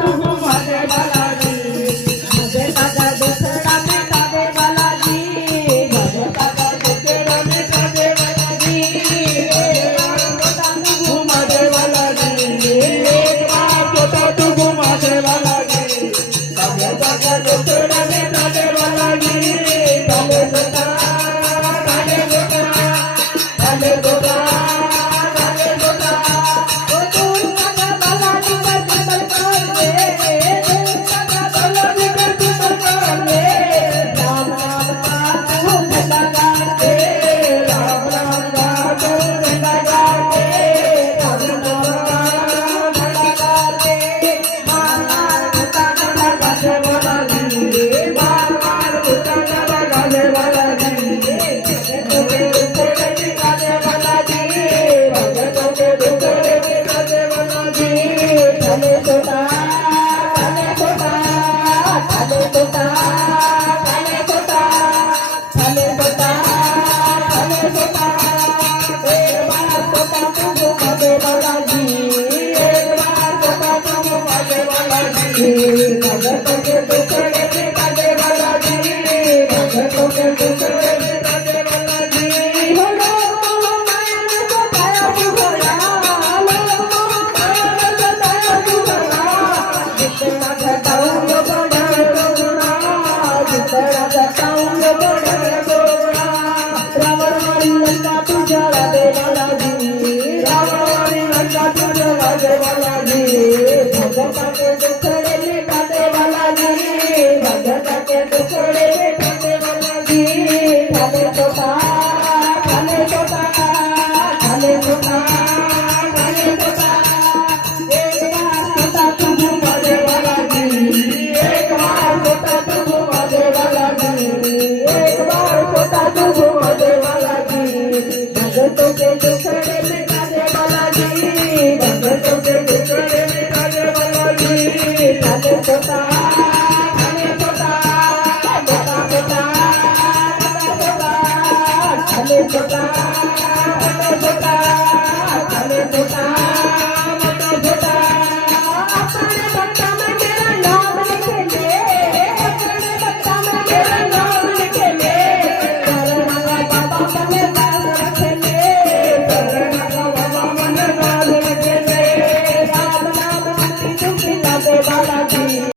तू घुमा दे बालाजी भगता का दुखड़ा मिटा दे बालाजी भगता का दुखड़ा मिटा दे बालाजी भगता तू घुमा दे बालाजी भगता तू घुमा दे बालाजी भगता का दुखड़ा मिटा दे बालाजी काले गोटा काले गोटा काले गोटा काले गोटा ओ तू का बालाजी का दर्शन कर ले का बालाजी का दर्शन कर ले राम राम का तू घंटा गा दे राम राम का तू घंटा गा दे राम राम का घंटा गा दे मार मार घंटा गा दे बालाजी मार मार घंटा गा दे बालाजी भगतों के दुखड़े मिटा दे बालाजी भगतों के दुखड़े मिटा दे बालाजी काले छोटा काले छोटा काले छोटा काले छोटा काले छोटा काले छोटा एक बार छोटा तू घुमा दे बालाजी एक बार छोटा तू घुमा दे बालाजी भगतों के दुखड़े मिटा दे बालाजी भगतों के दुखड़े मिटा दे बालाजी हो लोग माया ने सताया तू घोड़ा लोग माया ने सताया तू घोड़ा जितना घटाऊंगा बढ़े गोड़ा जितना घटाऊंगा बढ़े गोड़ा रावण वाली लंका तू जला दे बालाजी रावण वाली लंका तू जला दे बालाजी भगता के दुखड़े मिटा दे बालाजी भगता के दुखड़े मिटा दे बालाजी काले छोटा काले छोटा काले छोटा काले छोटा एक बार छोटा तू घुमा दे बालाजी एक बार छोटा तू घुमा दे बालाजी एक बार छोटा तू घुमा दे बालाजी भगतों के दुखड़े मिटा दे बालाजी भगतों के दुखड़े मिटा दे बालाजी काले छोटा काले छोटा छोटा छोटा काले छोटा काले छोटा काले छोटा